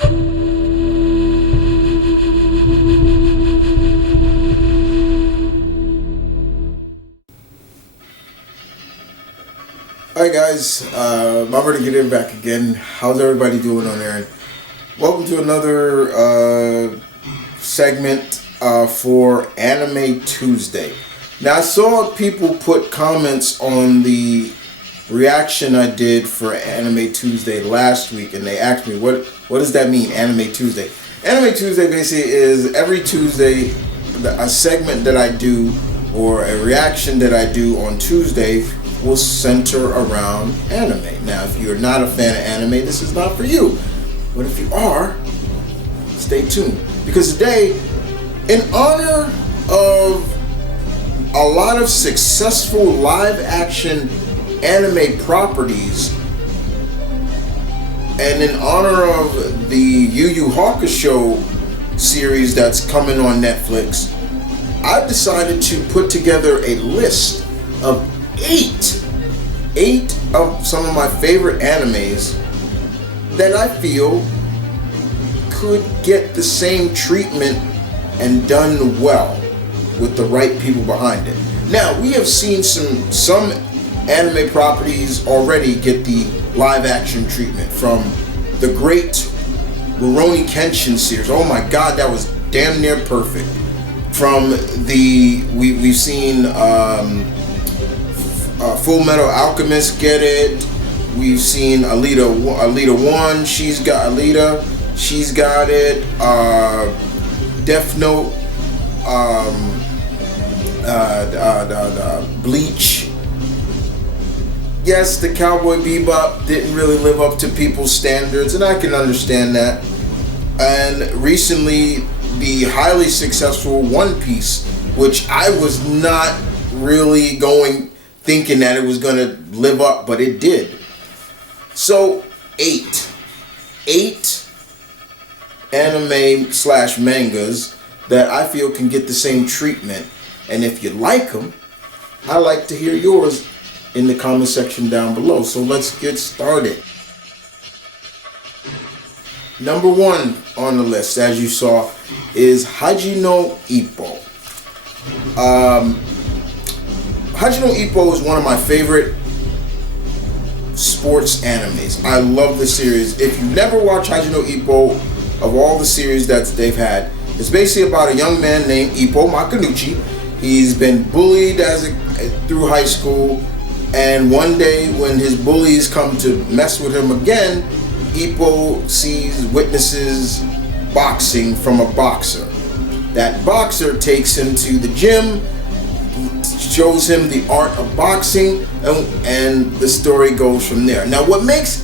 Alright guys, I'm ready to get in back again. How's everybody doing on there? Welcome to another segment for Anime Tuesday. Now I saw people put comments on the reaction I did for Anime Tuesday last week, and they asked me what does that mean, Anime Tuesday? Anime Tuesday basically is every Tuesday a segment that I do or a reaction that I do on Tuesday will center around anime. Now, if you're not a fan of anime, this is not for you. But if you are, stay tuned. Because today, in honor of a lot of successful live-action anime properties, and in honor of the Yu Yu Hakusho series that's coming on Netflix, I've decided to put together a list of eight of some of my favorite animes that I feel could get the same treatment and done well with the right people behind it. Now, we have seen some anime properties already get the live action treatment, from the great Rurouni Kenshin series. Oh my god, that was damn near perfect. From we've seen Full Metal Alchemist get it. We've seen Alita 1. She's got it. Death Note. Bleach. Yes, the Cowboy Bebop didn't really live up to people's standards, and I can understand that. And recently, the highly successful One Piece, which I was not really thinking that it was going to live up, but it did. So, eight anime / mangas that I feel can get the same treatment. And if you like them, I'd like to hear yours in the comment section down below. So let's get started. Number one on the list, as you saw, is Haji no Ippo. Haji no Ippo is one of my favorite sports animes. I love the series. If you never watched Haji no Ippo, of all the series that they've had, it's basically about a young man named Ippo Makanuchi. He's been bullied through high school, and one day when his bullies come to mess with him again, Ippo witnesses boxing from a boxer. That boxer takes him to the gym, shows him the art of boxing, and the story goes from there. Now, what makes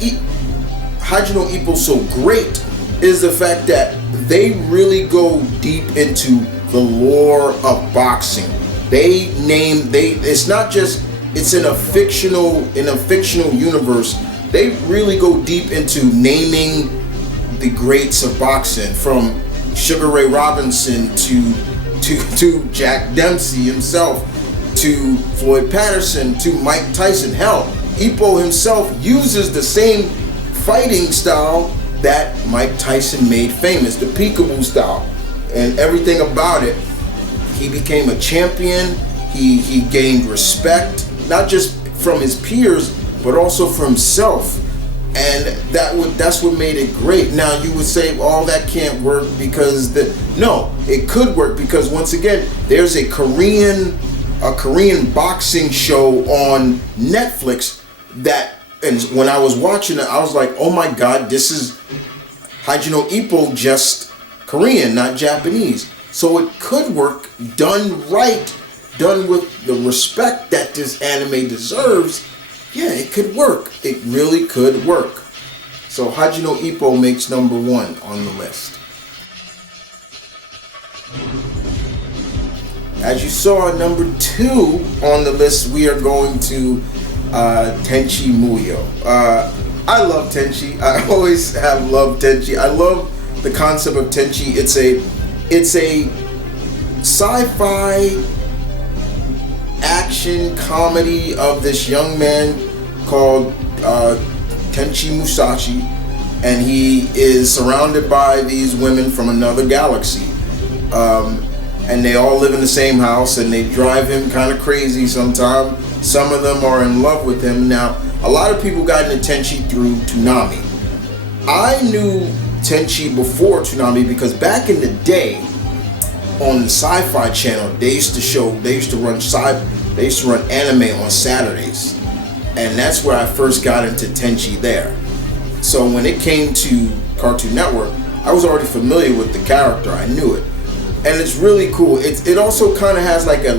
Haji no Ippo so great is the fact that they really go deep into the lore of boxing. It's not just it's in a fictional universe. They really go deep into naming the greats of boxing, from Sugar Ray Robinson to Jack Dempsey himself, to Floyd Patterson, to Mike Tyson. Hell, Ippo himself uses the same fighting style that Mike Tyson made famous, the peekaboo style, and everything about it. He became a champion. He gained respect, not just from his peers, but also for himself, and that's what made it great. Now you would say, "Oh, that can't work because no, it could work, because once again, there's a Korean boxing show on Netflix that, and when I was watching it, I was like, oh my god, this is Haji no Ippo, just Korean, not Japanese. So it could work, done right, done with the respect that this anime deserves. Yeah, it could work. It really could work. So Haji no Ippo makes number one on the list. As you saw, number two on the list, we are going to Tenchi Muyo. I love Tenchi. I always have loved Tenchi. I love the concept of Tenchi. It's a sci-fi action comedy of this young man called Tenchi Musashi, and he is surrounded by these women from another galaxy. And they all live in the same house, and they drive him kind of crazy sometimes. Some of them are in love with him. Now, a lot of people got into Tenchi through Toonami. I knew Tenchi before Toonami because back in the day on the Sci-Fi Channel, they used to run anime on Saturdays, and that's where I first got into Tenchi there. So when it came to Cartoon Network, I was already familiar with the character. I knew it. And it's really cool. It also kind of has like a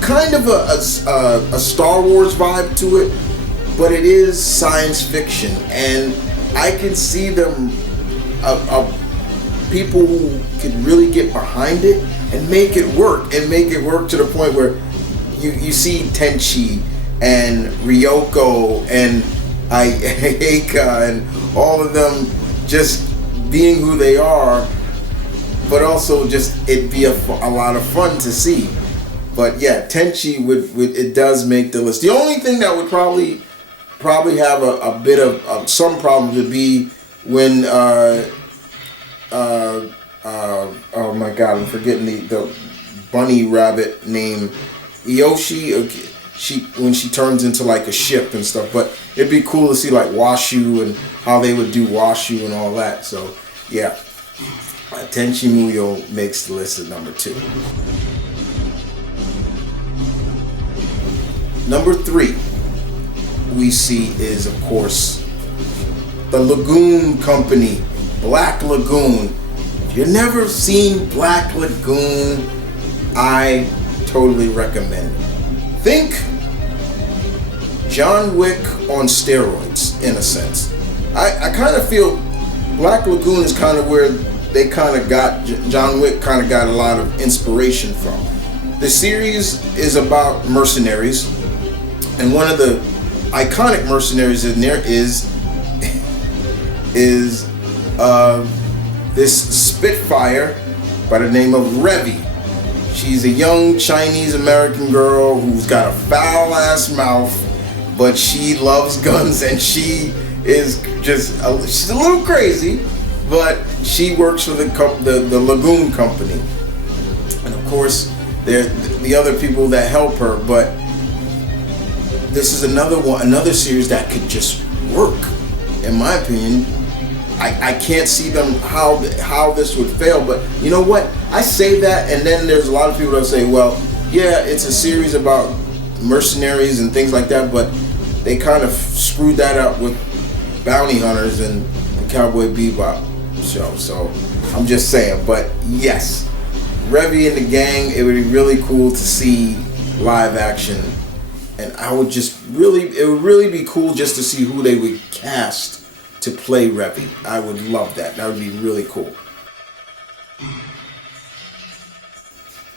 kind of a Star Wars vibe to it, but it is science fiction, and I can see them people who could really get behind it and make it work to the point where you see Tenchi and Ryoko and Ayaka and all of them just being who they are, but also just it'd be a lot of fun to see. But yeah, Tenchi would it does make the list. The only thing that would probably have a bit of some problems would be when oh my god, I'm forgetting the bunny rabbit name, Yoshi. Okay, when she turns into like a ship and stuff. But it'd be cool to see like Washu and how they would do Washu and all that. So yeah, Tenchi Muyo makes the list at number 2. Number 3 we see is, of course, the Lagoon Company, Black Lagoon. If you've never seen Black Lagoon, I totally recommend it. Think John Wick on steroids, in a sense. I kind of feel Black Lagoon is kind of where they kind of got, John Wick kind of got a lot of inspiration from. The series is about mercenaries, and one of the iconic mercenaries in there is this Spitfire by the name of Revy. She's a young Chinese American girl who's got a foul ass mouth, but she loves guns, and she is just she's a little crazy, but she works for the Lagoon Company, and of course there the other people that help her. But this is another series that could just work, in my opinion. I can't see them how this would fail, but you know what? I say that, and then there's a lot of people that say, well, yeah, it's a series about mercenaries and things like that, but they kind of screwed that up with bounty hunters and the Cowboy Bebop show. So I'm just saying, but yes, Revy and the gang, it would be really cool to see live action, and it would really be cool just to see who they would cast to play Revy. I would love that. That would be really cool.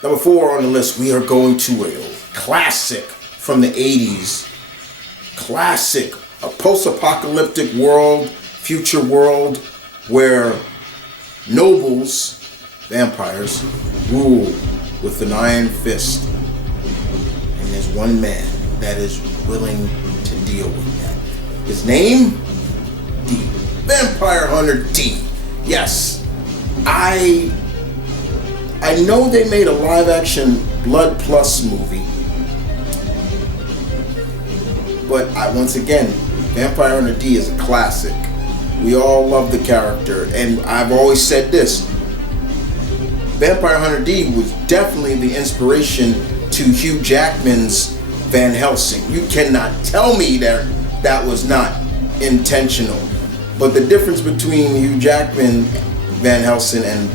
Number 4 on the list, we are going to a classic from the 80s. Classic. A post-apocalyptic world, future world, where nobles, vampires, rule with an iron fist. And there's one man that is willing to deal with that. His name? D. Vampire Hunter D. Yes. I know they made a live action Blood Plus movie, but once again, Vampire Hunter D is a classic. We all love the character, and I've always said this: Vampire Hunter D was definitely the inspiration to Hugh Jackman's Van Helsing. You cannot tell me that was not intentional. But the difference between Hugh Jackman, Van Helsing, and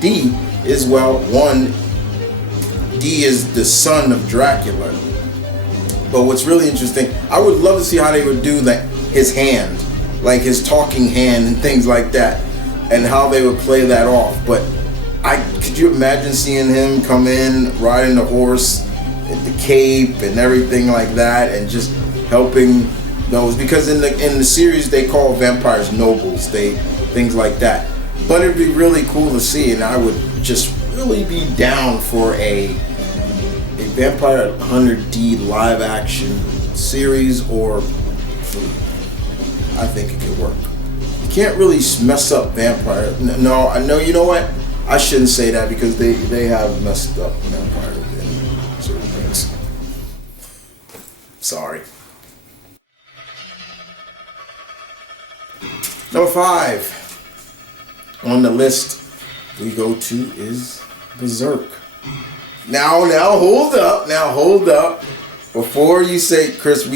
D is, well, one, D is the son of Dracula. But what's really interesting, I would love to see how they would do that, his hand, like his talking hand and things like that, and how they would play that off. But could you imagine seeing him come in riding the horse, the cape and everything like that, and just helping those, because in the series they call vampires nobles, things like that. But it'd be really cool to see, and I would just really be down for a Vampire Hunter D live action series or movie. I think it could work. You can't really mess up vampire. No, I know. You know what? I shouldn't say that because they have messed up vampire in certain things. Sorry. Number 5 on the list we go to is Berserk. Now hold up. Before you say, Chris,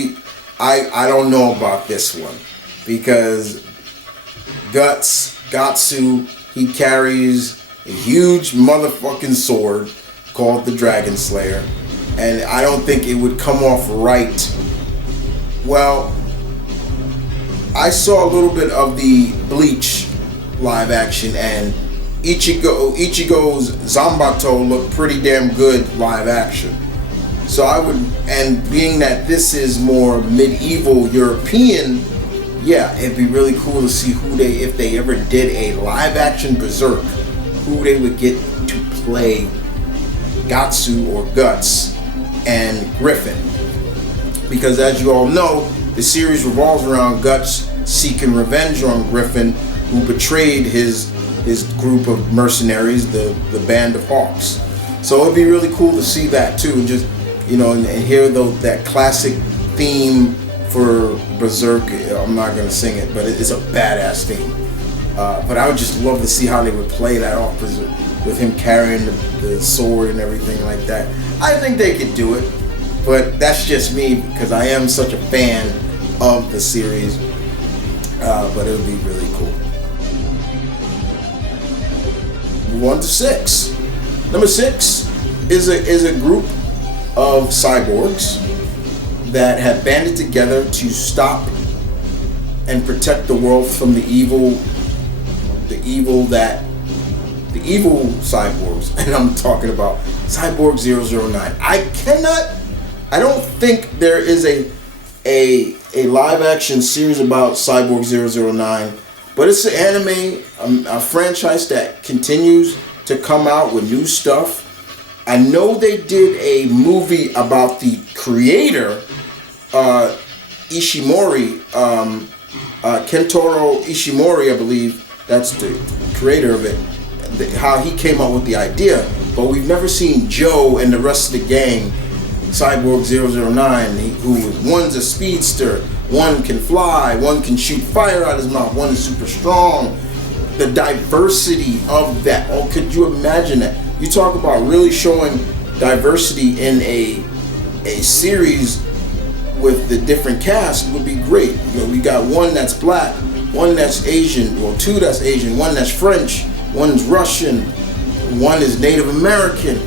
I don't know about this one because Gatsu, he carries a huge motherfucking sword called the Dragon Slayer, and I don't think it would come off right. Well, I saw a little bit of the Bleach live action, and Ichigo's Zanbato looked pretty damn good live action. So I would, and being that this is more medieval European, yeah, it'd be really cool to see if they ever did a live action Berserk, who they would get to play Gatsu or Guts and Griffin. Because as you all know, the series revolves around Guts seeking revenge on Griffin, who betrayed his group of mercenaries, the Band of Hawks. So it'd be really cool to see that too, and just, you know, and hear that classic theme for Berserk. I'm not gonna sing it, but it's a badass theme. But I would just love to see how they would play that off with him carrying the sword and everything like that. I think they could do it, but that's just me because I am such a fan of the series. But it would be really cool. Move on to 6. Number 6 is a group of cyborgs that have banded together to stop and protect the world from the evil cyborgs, and I'm talking about Cyborg 009. I don't think there is a live action series about Cyborg 009, but it's an anime, a franchise that continues to come out with new stuff. I know they did a movie about the creator, Ishimori, Kentaro Ishimori, I believe that's the creator of it, how he came up with the idea, but we've never seen Joe and the rest of the gang, Cyborg 009, one's a speedster, one can fly, one can shoot fire out of his mouth, one is super strong. The diversity of that, oh, could you imagine that? You talk about really showing diversity in a series with the different cast would be great. You know, we got one that's black, one that's Asian, well, two that's Asian, one that's French, one's Russian, one is Native American.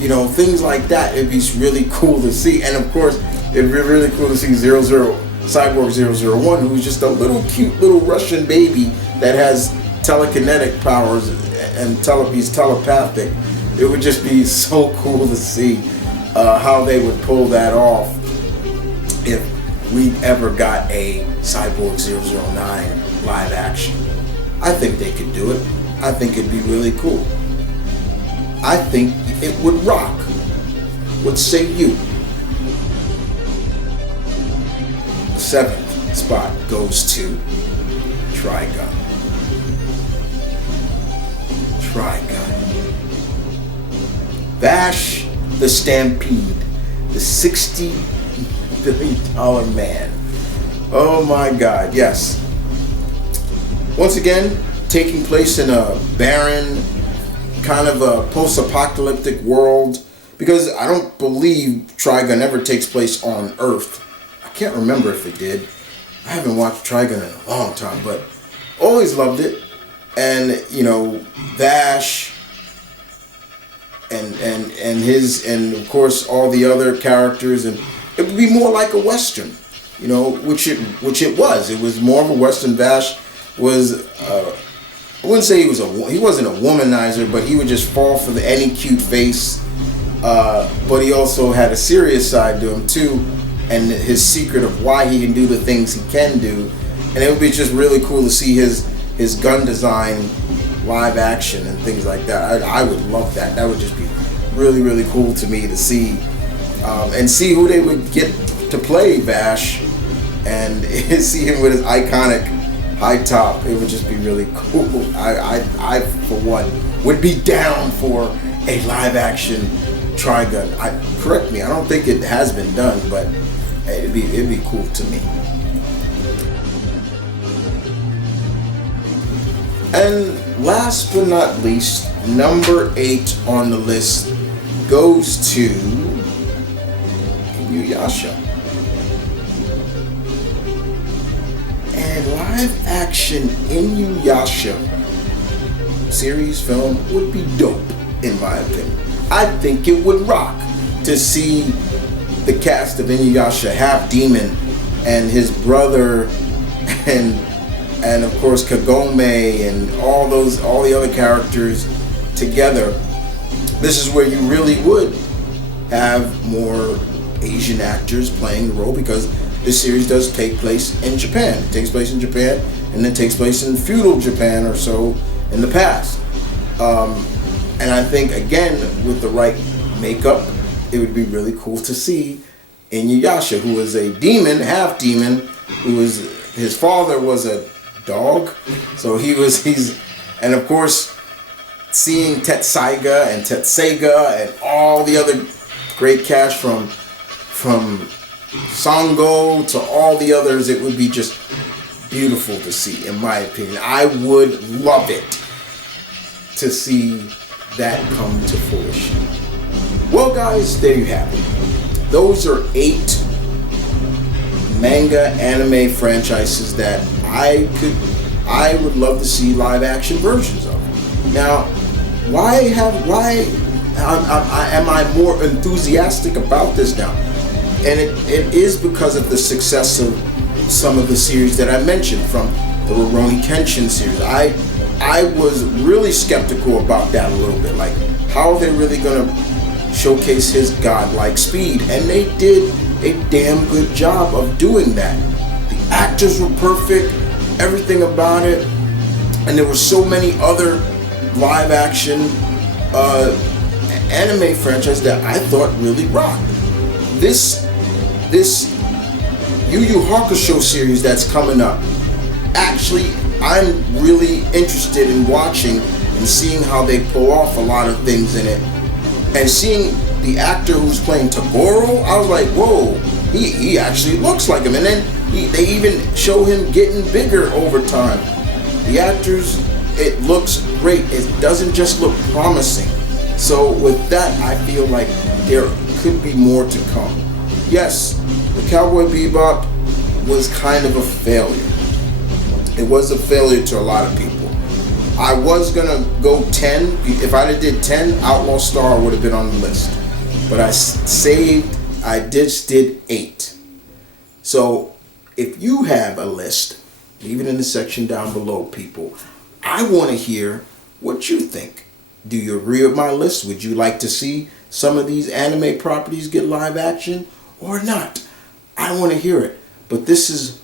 You know, things like that. It'd be really cool to see. And of course, it'd be really cool to see Cyborg 001, who's just a little cute little Russian baby that has telekinetic powers and he's telepathic. It would just be so cool to see how they would pull that off if we ever got a Cyborg 009 live action. I think they could do it. I think it'd be really cool. I think it would rock. What say you? 7th spot goes to Trigun. Vash the Stampede, the $60 billion man. Oh my God, yes. Once again, taking place in a barren, kind of a post-apocalyptic world, because I don't believe Trigun ever takes place on Earth. I can't remember if it did. I haven't watched Trigun in a long time, but always loved it. And you know, Vash and of course all the other characters, and it would be more like a Western, you know, which it was. It was more of a Western. Vash was I wouldn't say he wasn't a womanizer, but he would just fall for any cute face. But he also had a serious side to him too, and his secret of why he can do the things he can do. And it would be just really cool to see his gun design live action and things like that. I would love that. That would just be really, really cool to me to see, and see who they would get to play Vash. and see him with his iconic high top. It would just be really cool. I for one would be down for a live action Trigun. Correct me, I don't think it has been done, but hey, it'd be cool to me. And last but not least, number 8 on the list goes to Inuyasha. And live action Inuyasha series film would be dope, in my opinion. I think it would rock to see the cast of Inuyasha, half demon, and his brother, and of course Kagome, and all the other characters together. This is where you really would have more Asian actors playing the role, because this series does take place in Japan. It takes place in Japan, and then takes place in feudal Japan or so in the past. And I think, again, with the right makeup, it would be really cool to see Inuyasha, who is a demon, half demon, his father was a dog, so and of course, seeing Tetsaiga and Tetseiga and all the other great cast from Sango to all the others, it would be just beautiful to see, in my opinion. I would love it to see that come to fruition. Well, guys, there you have it. Those are 8 manga anime franchises that I would love to see live action versions of. Now, why am I more enthusiastic about this now? And it is because of the success of some of the series that I mentioned from the Rurouni Kenshin series. I was really skeptical about that a little bit. Like, how are they really going to showcase his godlike speed? And they did a damn good job of doing that. The actors were perfect, everything about it, and there were so many other live action anime franchises that I thought really rocked. This Yu Yu Hakusho series that's coming up, actually, I'm really interested in watching and seeing how they pull off a lot of things in it. And seeing the actor who's playing Toguro, I was like, whoa, he actually looks like him. And then they even show him getting bigger over time. The actors, it looks great. It doesn't just look promising. So with that, I feel like there could be more to come. Yes, the Cowboy Bebop was kind of a failure. It was a failure to a lot of people. I was gonna go 10. If I did 10, Outlaw Star would have been on the list. But I just did 8. So if you have a list, leave it in the section down below, people. I want to hear what you think. Do you agree with my list? Would you like to see some of these anime properties get live action or not? I want to hear it. But this is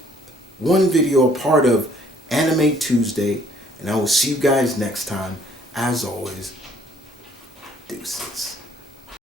one video, a part of Anime Tuesday, and I will see you guys next time. As always, deuces.